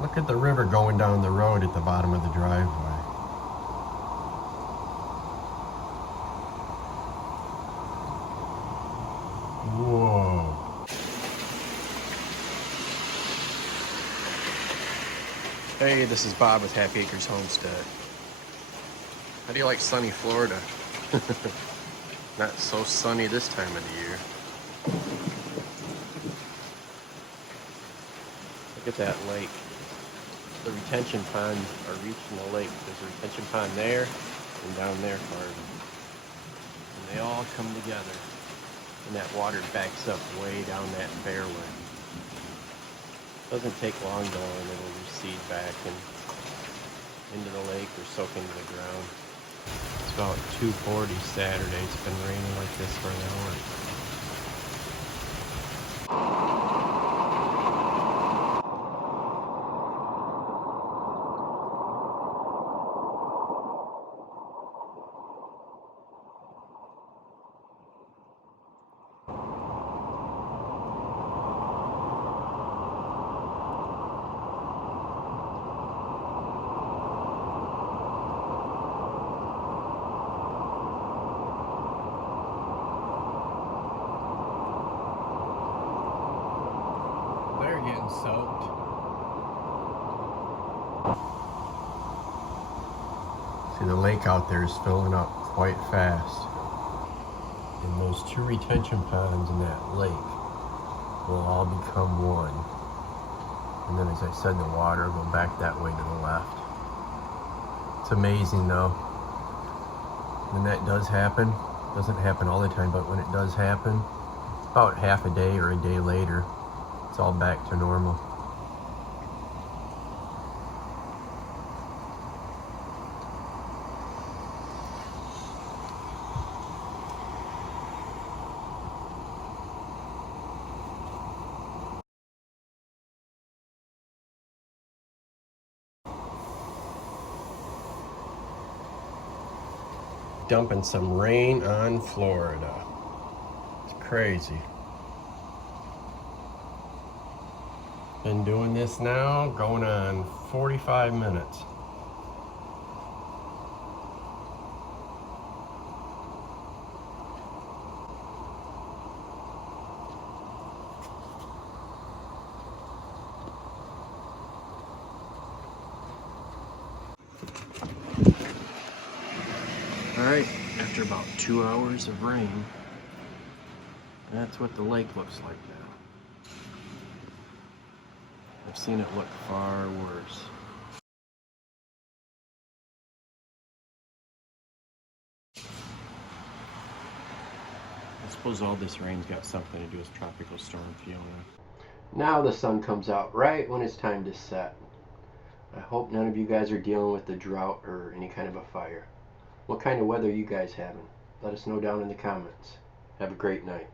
Look at the river going down the road at the bottom of the driveway. Whoa. Hey, this is Bob with Happy Acres Homestead. How do you like sunny Florida? Not so sunny this time of the year. Look at that lake. The retention ponds are reaching the lake. There's a retention pond there and down there farther. And they all come together. And that water backs up way down that fairway. Doesn't take long though, and it'll recede back and into the lake or soak into the ground. It's about 2:40 Saturday. It's been raining like this for an hour. Getting soaked. See, the lake out there is filling up quite fast. And those two retention ponds in that lake will all become one. And then, as I said, the water will go back that way to the left. It's amazing though. When that does happen, it doesn't happen all the time, but when it does happen, about half a day or a day later, it's all back to normal. Dumping some rain on Florida. It's crazy. Been doing this now, going on 45 minutes. Alright, after about 2 hours of rain, that's what the lake looks like now. I've seen it look far worse. I suppose all this rain's got something to do with Tropical Storm Fiona. Now the sun comes out right when it's time to set. I hope none of you guys are dealing with the drought or any kind of a fire. What kind of weather are you guys having? Let us know down in the comments. Have a great night.